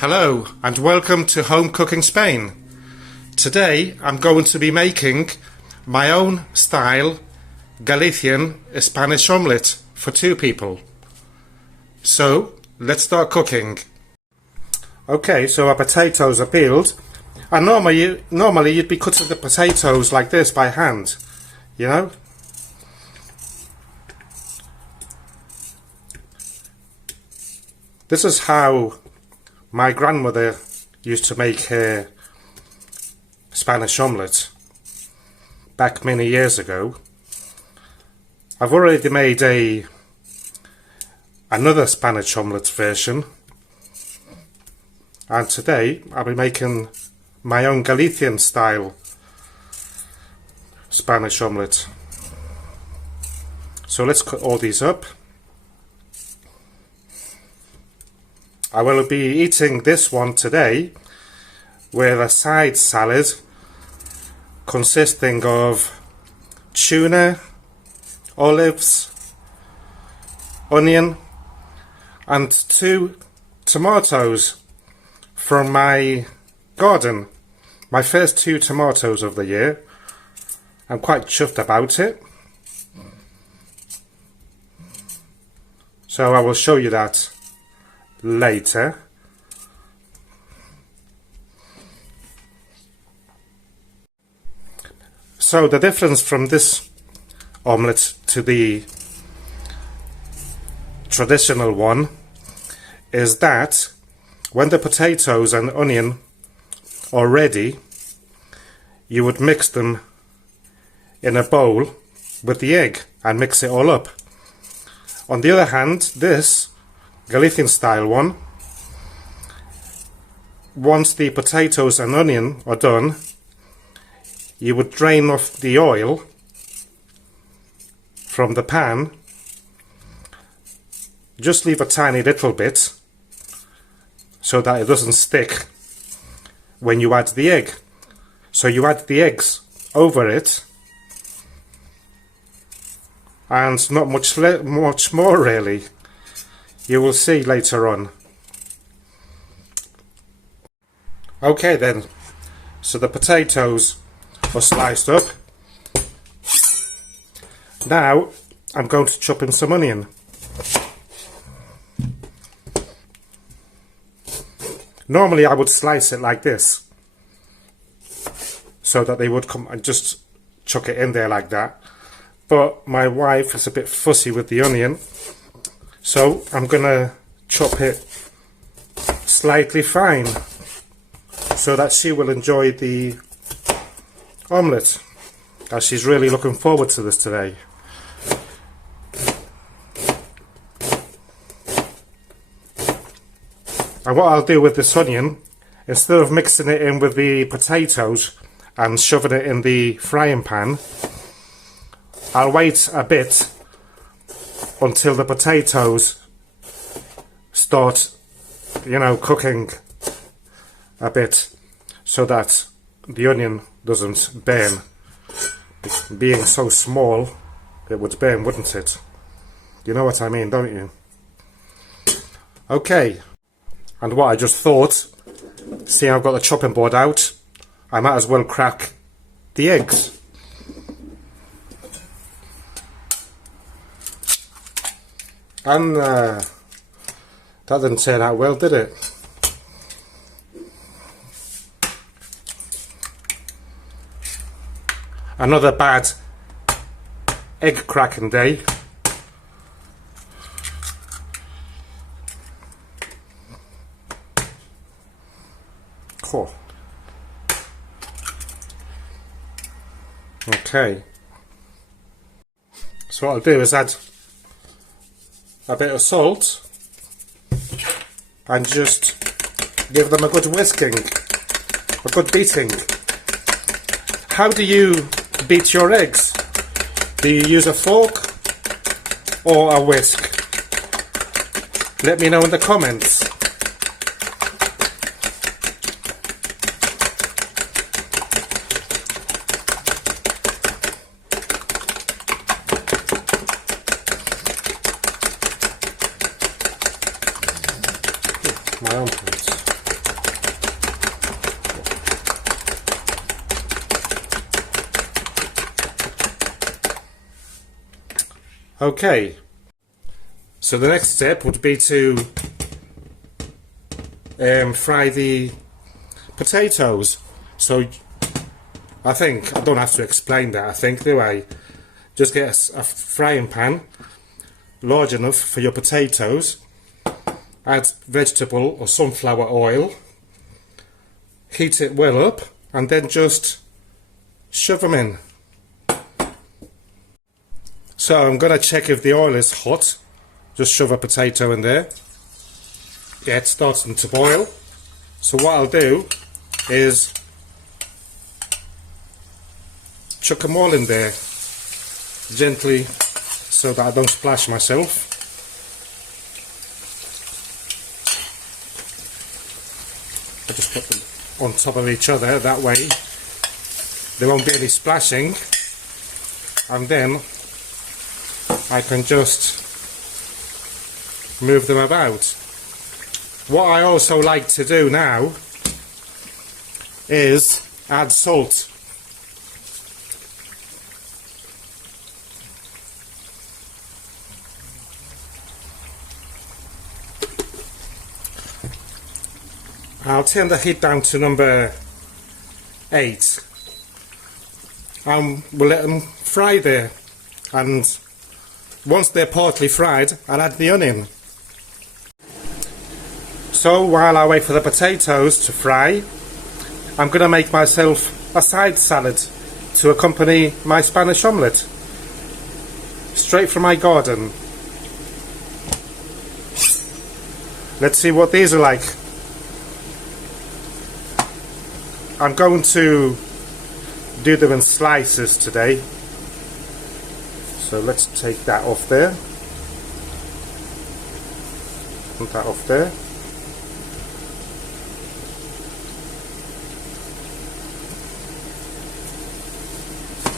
Hello and welcome to Home Cooking Spain. Today I'm going to be making my own style Galician Spanish omelette for two people. So let's start cooking. Okay, so our potatoes are peeled, and normally you'd be cutting the potatoes like this by hand, you know. This is how my grandmother used to make her Spanish omelette back many years ago. I've already made another Spanish omelette version, and today I'll be making my own Galician style Spanish omelette. So let's cut all these up. I will be eating this one today with a side salad consisting of tuna, olives, onion and 2 tomatoes from my garden. My first 2 tomatoes of the year. I'm quite chuffed about it. So I will show you that later. So the difference from this omelette to the traditional one is that when the potatoes and onion are ready, you would mix them in a bowl with the egg and mix it all up. On the other hand, this Galician style one, once the potatoes and onion are done, you would drain off the oil from the pan, just leave a tiny little bit so that it doesn't stick when you add the egg. So you add the eggs over it, and not much more really. You will see later on. Okay then, so the potatoes are sliced up. Now I'm going to chop in some onion. Normally I would slice it like this, so that they would come and just chuck it in there like that. But my wife is a bit fussy with the onion, so I'm gonna chop it slightly fine so that she will enjoy the omelette, as she's really looking forward to this today. And what I'll do with this onion, instead of mixing it in with the potatoes and shoving it in the frying pan, I'll wait a bit until the potatoes start, you know, cooking a bit, so that the onion doesn't burn. Being so small, it would burn, wouldn't it? You know what I mean, don't you? Okay, and what I just thought, seeing I've got the chopping board out, I might as well crack the eggs. And that didn't turn out well, did it? Another bad egg cracking day. Cool. Okay. So what I'll do is add a bit of salt and just give them a good whisking, a good beating. How do you beat your eggs? Do you use a fork or a whisk? Let me know in the comments. My armpits. Okay, so the next step would be to fry the potatoes. So I think I don't have to explain that, I think, do I? Just get a frying pan large enough for your potatoes, add vegetable or sunflower oil, heat it well up, and then just shove them in. So I'm going to check if the oil is hot. Just shove a potato in there. Yeah, it's starting to boil. So what I'll do is chuck them all in there gently so that I don't splash myself. I just put them on top of each other, that way there won't be any splashing, and then I can just move them about. What I also like to do now is add salt. I'll turn the heat down to number 8 and we'll let them fry there, and once they're partly fried I'll add the onion. So while I wait for the potatoes to fry, I'm going to make myself a side salad to accompany my Spanish omelette, straight from my garden. Let's see what these are like. I'm going to do them in slices today, so let's take that off there, put that off there,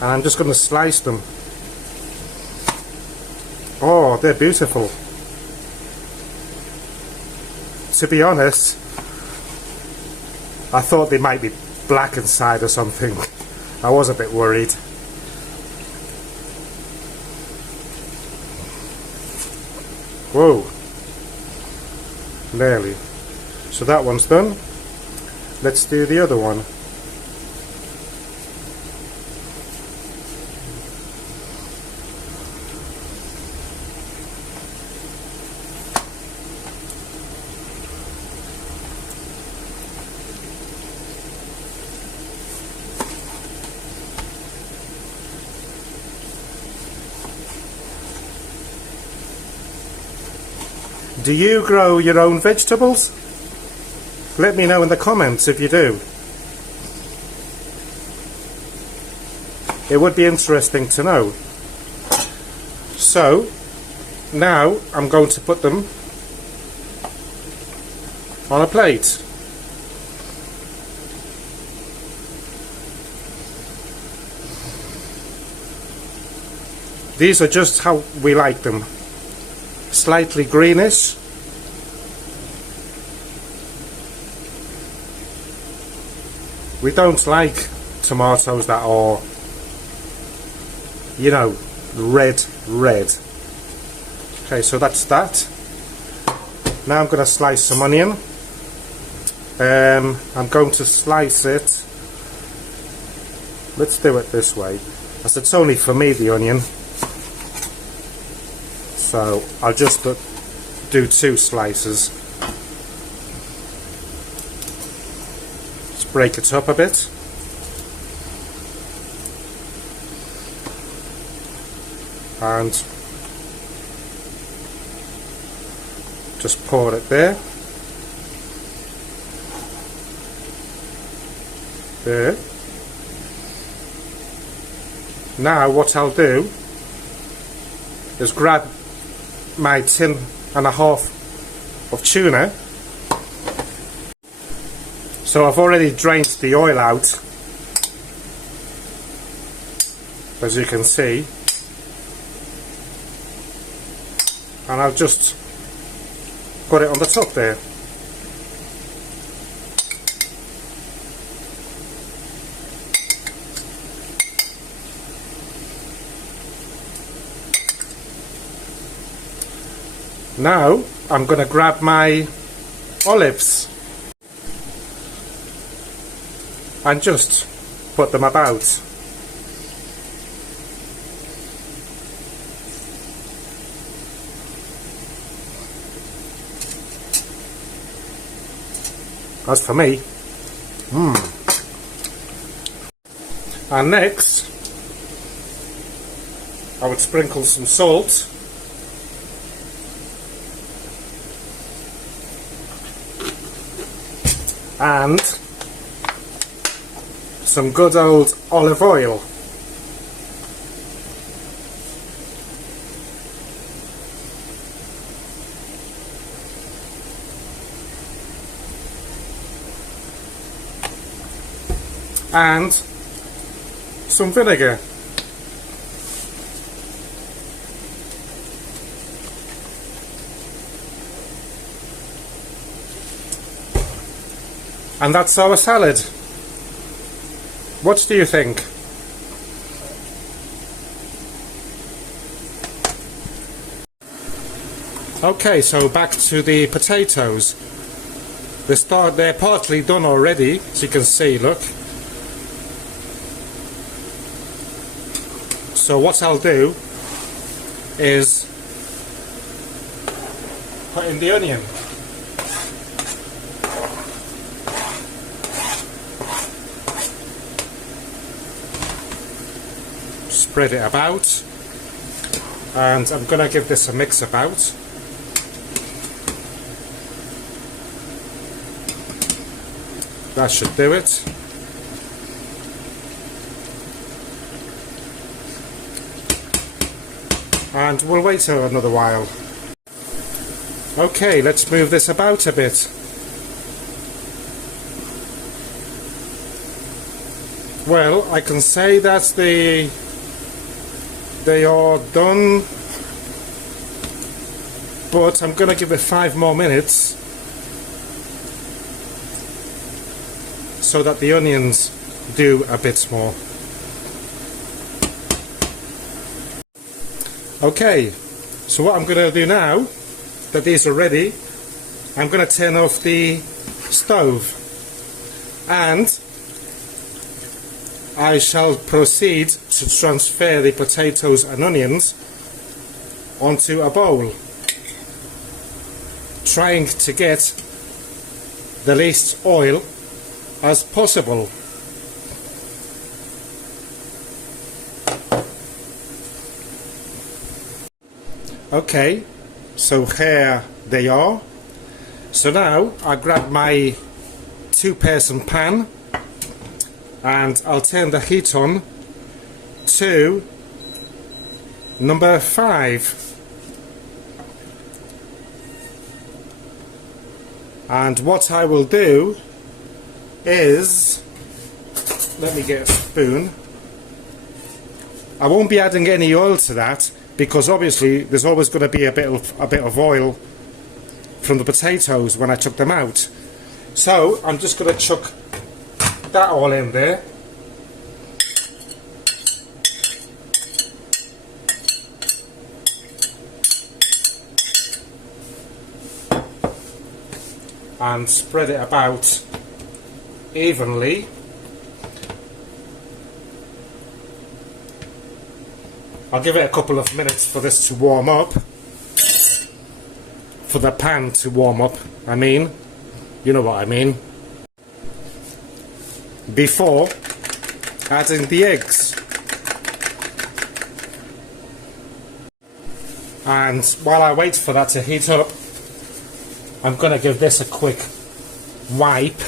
and I'm just going to slice them. Oh, they're beautiful. To be honest, I thought they might be black inside or something. I was a bit worried. Whoa, nearly. So that one's done. Let's do the other one. Do you grow your own vegetables? Let me know in the comments if you do. It would be interesting to know. So, now I'm going to put them on a plate. These are just how we like them. Slightly greenish. We don't like tomatoes that are, you know, red. Okay, so that's that. Now I'm going to slice some onion. I'm going to slice it. Let's do it this way, as it's only for me, the onion. So I'll just do 2 slices. Let's break it up a bit. And just pour it there. There. Now what I'll do is grab my tin and a half of tuna. So I've already drained the oil out, as you can see, and I'll just put it on the top there. Now I'm going to grab my olives and just put them about. As for me, and next I would sprinkle some salt and some good old olive oil. And some vinegar. And that's our salad. What do you think? Okay, so back to the potatoes. They're partly done already, as you can see, look. So what I'll do is put in the onion. Spread it about, and I'm going to give this a mix about. That should do it. And we'll wait another while. Okay, let's move this about a bit. Well, I can say that they are done, but I'm going to give it 5 more minutes so that the onions do a bit more. Okay, so what I'm going to do now that these are ready, I'm going to turn off the stove and I shall proceed to transfer the potatoes and onions onto a bowl, trying to get the least oil as possible. Okay, so here they are. So now I grab my 2-person pan and I'll turn the heat on to number 5. And what I will do is, let me get a spoon. I won't be adding any oil to that because obviously there's always going to be a bit of oil from the potatoes when I chuck them out. So I'm just going to chuck that all in there. And spread it about evenly. I'll give it a couple of minutes for this to warm up. For the pan to warm up, I mean. You know what I mean. Before adding the eggs. And while I wait for that to heat up, I'm going to give this a quick wipe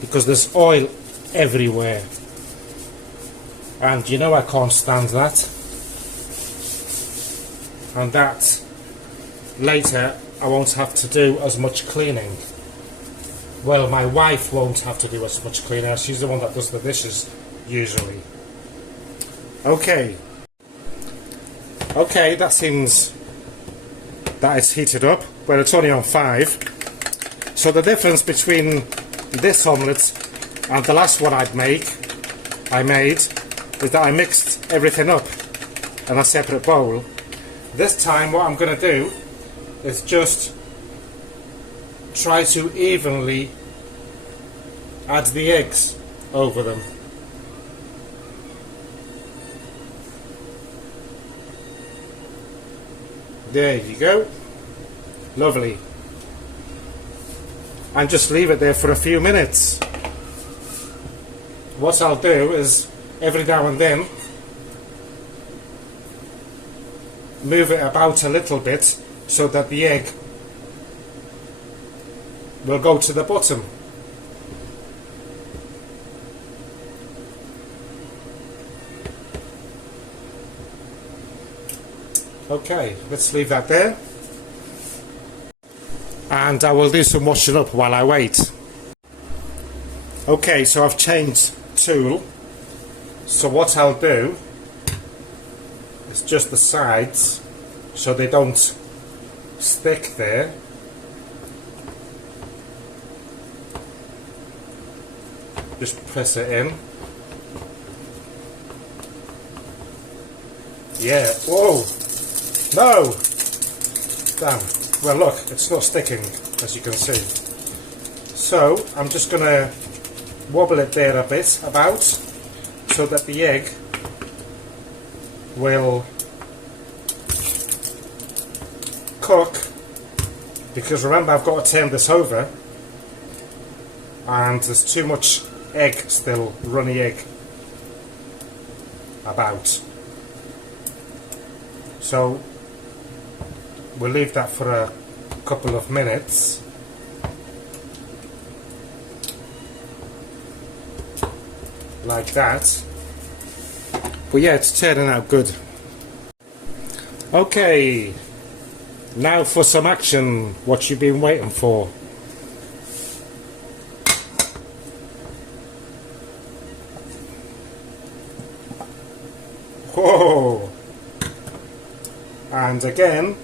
because there's oil everywhere. And you know I can't stand that. And that later I won't have to do as much cleaning. Well, my wife won't have to do as much cleaning. She's the one that does the dishes usually. Okay. Okay, that seems that it's heated up, but it's only on 5. So the difference between this omelette and the last one I made is that I mixed everything up in a separate bowl, This time what I'm going to do is just try to evenly add the eggs over them. There you go. Lovely. And just leave it there for a few minutes. What I'll do is every now and then move it about a little bit so that the egg will go to the bottom. Okay, let's leave that there. And I will do some washing up while I wait. Okay, so I've changed tool. So what I'll do is just the sides so they don't stick there. Just press it in. Yeah, whoa! No! Damn. Well look, it's not sticking, as you can see. So, I'm just going to wobble it there a bit about, so that the egg will cook, because remember I've got to turn this over, and there's too much egg still, runny egg, about. So, we'll leave that for a couple of minutes. Like that. But yeah, it's turning out good. Okay, now for some action, what you've been waiting for. Whoa! And again.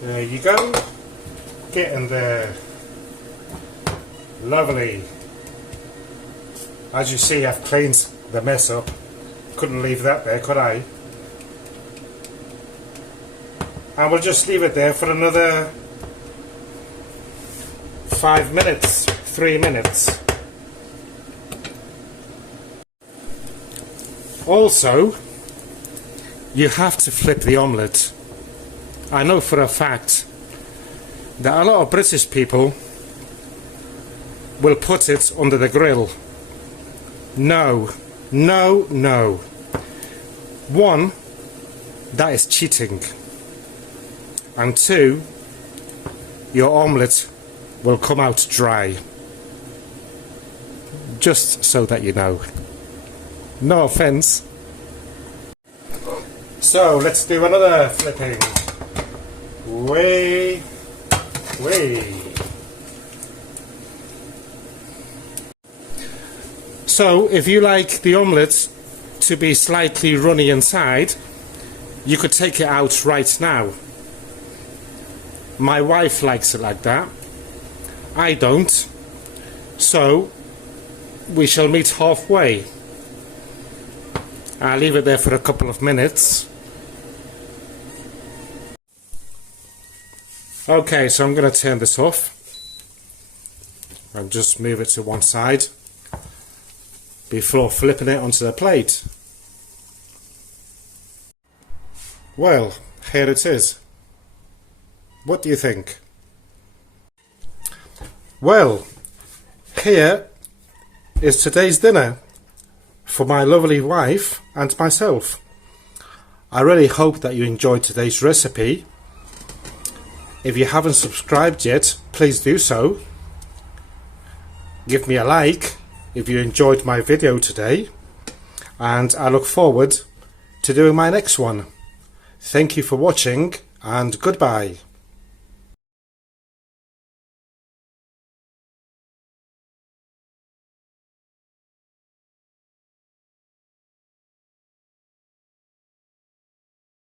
There you go. Get in there. Lovely. As you see, I've cleaned the mess up. Couldn't leave that there, could I? And we'll just leave it there for another 5 minutes, 3 minutes. Also, you have to flip the omelette. I know for a fact that a lot of British people will put it under the grill. No, no, no. One, that is cheating. And two, your omelette will come out dry. Just so that you know. No offense. So let's do another flipping. Way. So if you like the omelette to be slightly runny inside, you could take it out right now. My wife likes it like that. I don't. So we shall meet halfway. I'll leave it there for a couple of minutes. Okay, so I'm going to turn this off and just move it to one side before flipping it onto the plate. Well, here it is. What do you think? Well, here is today's dinner for my lovely wife and myself. I really hope that you enjoyed today's recipe. If you haven't subscribed yet, please do so. Give me a like if you enjoyed my video today, and I look forward to doing my next one. Thank you for watching, and goodbye.